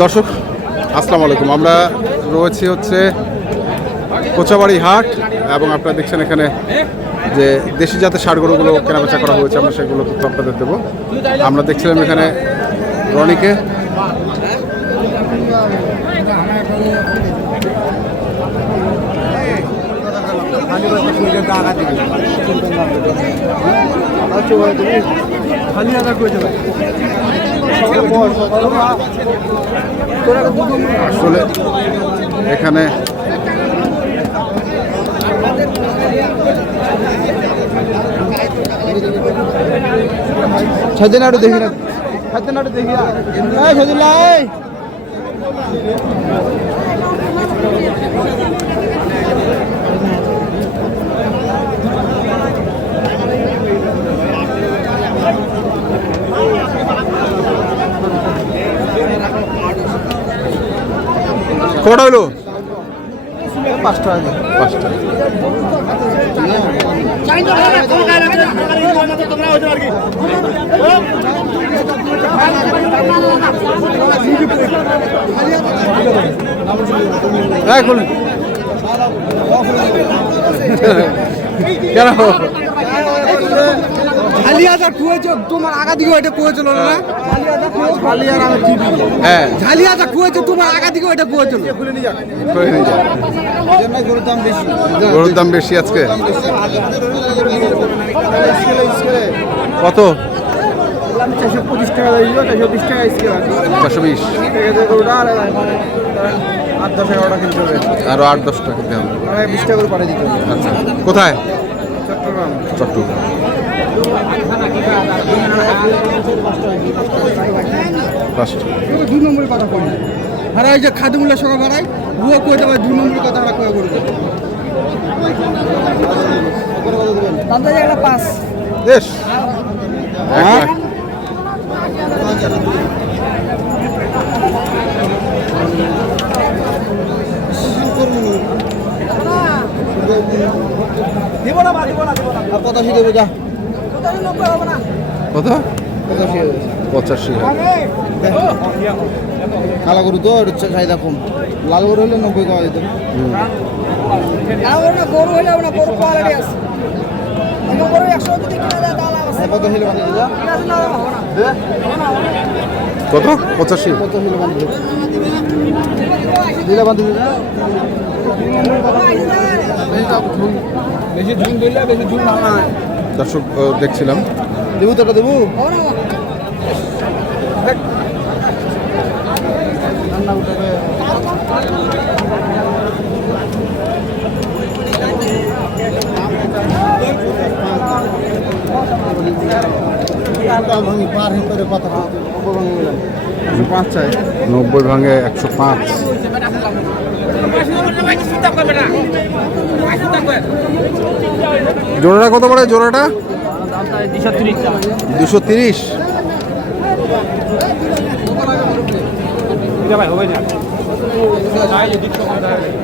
দর্শক আসসালামু আলাইকুম, আমরা রয়েছি হচ্ছে কোচাবাড়ি হাট এবং আপনারা দেখছেন এখানে যে দেশি জাতের ষাঁড় গরুগুলো কেনাবেচা করা হয়েছে, আমরা সেগুলো তথ্য আপনাদের দেবো। আমরা দেখছিলাম এখানে রনিকে, আসলে এখানে ছদিনাড়ু দেখি না, ছদিনাড়ু দেখি না, ছদিনা কটা হলো? 5টা। কেন ঝালিয়াটা কুয়েছে তোমার আগা দিকে ওইটা কুয়েছিল না? হ্যাঁ, ঝালিয়াটা কুয়েছে তোমার আগা দিকে ওইটা কুয়েছিল। গরুর দাম বেশি আজকে। কত? 425 টাকা, 420 টাকা, 420, আরো 8-10 টাকা কিনতে হবে। 20 টাকা করে পাঠিয়ে দিতে হবে। আচ্ছা, কোথায়? চট্টগ্রাম। পাঁচটা। 2 নম্বরের কথা কই আর এই যে খাদুমুল্লাহ সঙ্গে বাড়াই বুয়া কই দেবে 2 নম্বরের কথা আমরা কই করব। দাদা একটা 5 বেশ, হ্যাঁ দিব না আর 85 দেবে যা। কত? 85। কালা গরু তো চাহিদা কম, লাল গরু হলে 90 টাকা দিত। গরু হলে না, গরু কোয়ালিটি আছে। গরু 100 যদি কিনা যায় তাহলে আছে। কত হলে বাঁধি দিলা? কত? 85। কত হলে বাঁধি দিলা? বাঁধি দিলা বেশি ঝুল দিলে বেশি ঝুল না। দর্শক দেখছিলাম, দেবু তোটা দেবু রান্না উঠাবে। কথা 105 চাই, 90 ভাঙে 105। জোড়াটা কত পড়ে? জোড়াটা 230।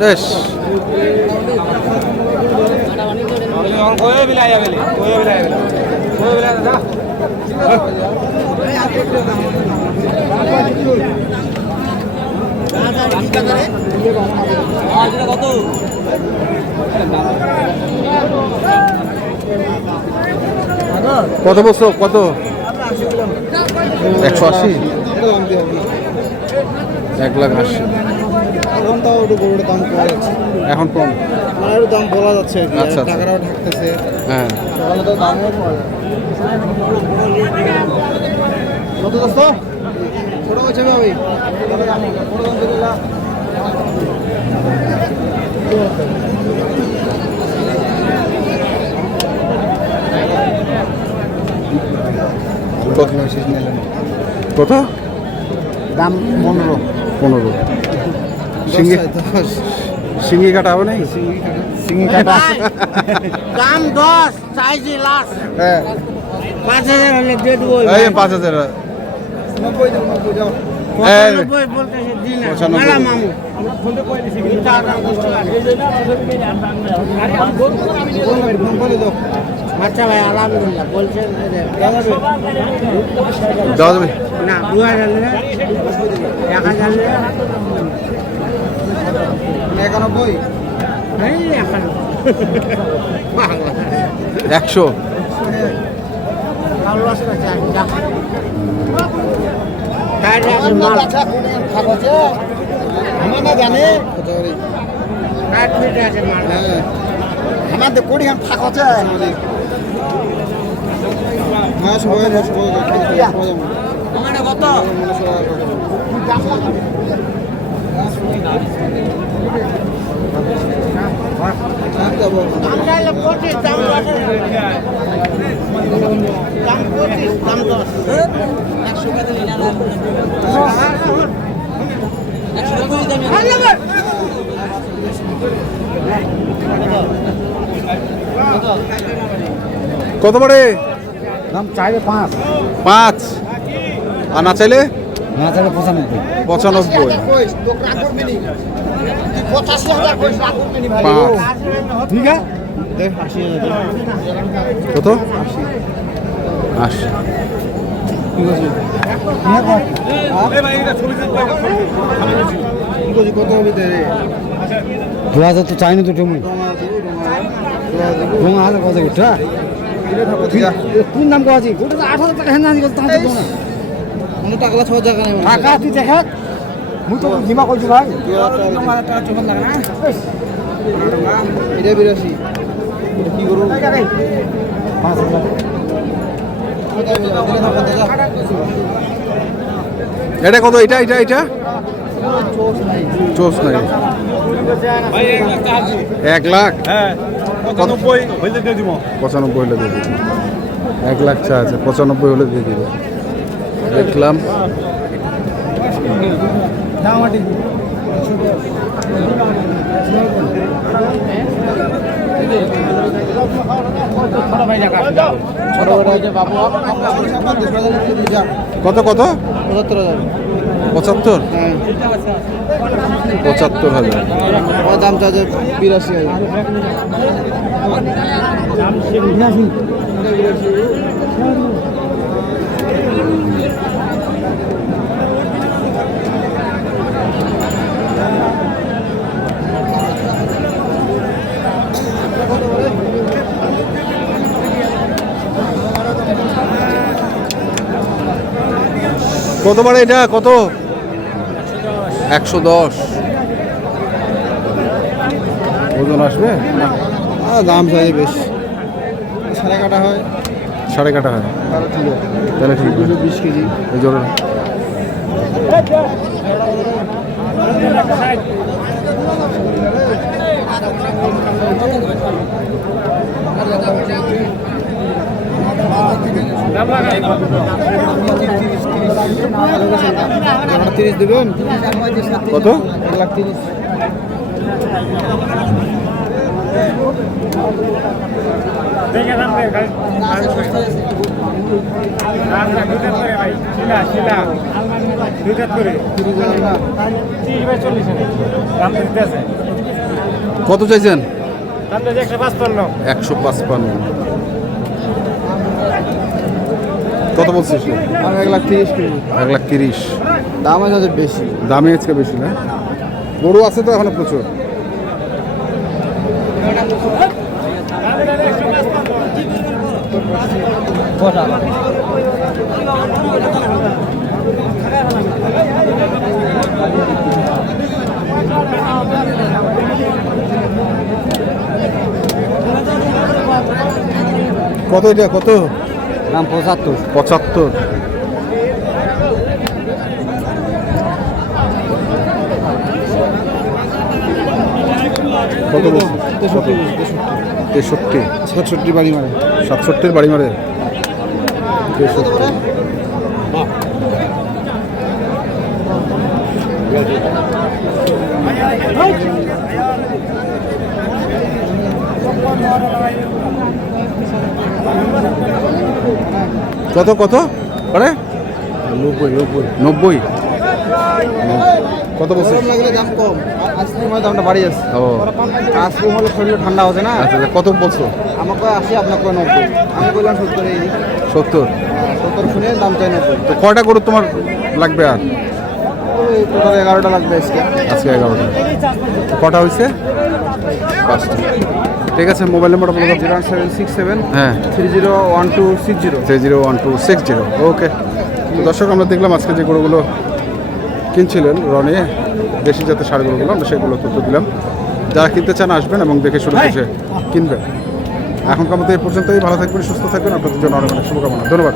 বেশ, কত বছর? কত? 180। 1,80,000। এখন তাও একটু গরুর দাম কমে যাচ্ছে, এখন কম, মানে একটু দাম বলা যাচ্ছে আর কি। আচ্ছা, আচ্ছা। টাকাটাও ঢাকতেছে, হ্যাঁ। সকালে তো দামও পাওয়া যায়। কত দোস্ত? ছোট হয়েছে ভাবি কত দাম? 15। সিঙ্গি কাটা হবে নাই? সিঙ্গি কাটা দাম 10 চাইছি লাস্ট। হ্যাঁ, 5000 হলে দিয়ে দেবো। 5,000। 90 দাও। 95 বলতেছে দিন না। 95 মালা মামু। আচ্ছা ভাই আলহামদুলিল্লাহ বলছেন দেওয়া যাবে? না 2000 নেবে একানব্বই 100 আমার জানে আমাদের কোটি খান ফাঁক আছে হ্যাঁ সবাই কত কত পড়ে? দাম চাইলে 5 5 আর না চাইলে না চাইলে 95 5 ঠিক আছে কত? 80 কত হবে 2000 তো চাইনি তো তুমি তোমার হাজার কত উঠা কোন নাম কাজ ওটা তো 8000 টাকা হেন না তাহলে তো না অন্য টাকা 6 টাকা নেই টাকা তুই দেখা মুই তো জিমা কইছি ভাই আমার টাকা চোখ লাগে না এটা 82 এটা কি করব 5000 এটা কত? এটা এটা এটা চোস নাই 1 লাখ। হ্যাঁ 95 হইলে দিয়ে দিব 95 হলে দিয়ে দিবি। 1 লাখ চা আছে, 95 হলে দিয়ে দিবি। দেখলাম কত কত 75 75,000 দাম চার্জে 82,000 কত বারে এটা? কত? 110 ওজন আসবে না? দাম চাই বেশ সাড়ে কাটা হয় সাড়ে কাটা হয় তাহলে ঠিক আছে। 20 কেজি এই জোর তিরিশ দেবেন কত? 1,30,000 দেখে দাম দে ভাই শিলা শিলা দুইটা করে 30 বাই 40 দাম দিতে আছে কত চাইছেন? দাম দিতে 155 155 কত বলছিস? আর 1,30,000 কেজি 1,30,000 দাম আছে বেশি দামই আজকে বেশি না? গরু আছে তো এখনো প্রচুর। কত এটা? কত দাম 75 75 কত বলছিস? 63 67 বাড়ি মারে 67 বাড়ি মারে 63 কত কত আরে 90 কত বলছিস? গরম লাগলে দাম কম আইসক্রিম হলে দামটা বাড়ি যাচ্ছে ও আইসক্রিম হলে শরীরে ঠান্ডা হচ্ছে না আচ্ছা কত বলছো? আমাকে 80 আপনাকে 90 আমি বললাম 70 এই 70 70 শুনে দাম চাই 90 তো কয়টা গরু তোমার লাগবে? আর টোটাল 11টা লাগবে আজকে। আজকে 11টা। কটা হয়েছে? 5টা। ঠিক আছে, মোবাইল নাম্বারটা বলে দাও। 0767 হ্যাঁ 301260। 301260। ওকে, তো দর্শক আমরা দেখলাম আজকে যে গরুগুলো কিনছিলেন রনে, দেশি জাতের ষাঁড় গরুগুলো, আমরা সেগুলো তথ্য দিলাম। যারা কিনতে চান আসবেন এবং দেখে শুনে বুঝে কিনবেন। এখনকার মতো এই পর্যন্তই। ভালো থাকবেন, সুস্থ থাকবেন, আপনাদের জন্য অনেক অনেক শুভকামনা। ধন্যবাদ।